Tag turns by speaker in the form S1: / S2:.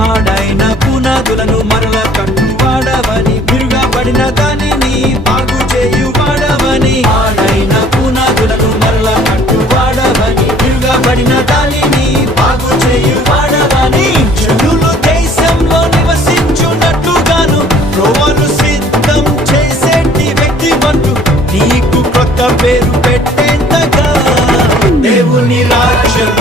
S1: నాడైన పునాదులను మరల కట్టువాడవని తిరుగబడిన దానిని బాగు చేయువాడవని ఆడైన పునాదులను మరల కట్టువాడవని తిరుగబడిన దానిని బాగు చేయువాడవని జనులు దేశంలో నివసించున్నట్లుగాను రోవను సిద్ధం చేసేటి వ్యక్తి వంటూ నీకు క్రొత్త పేరు పెట్టేంతగా దేవుని రాజ్యం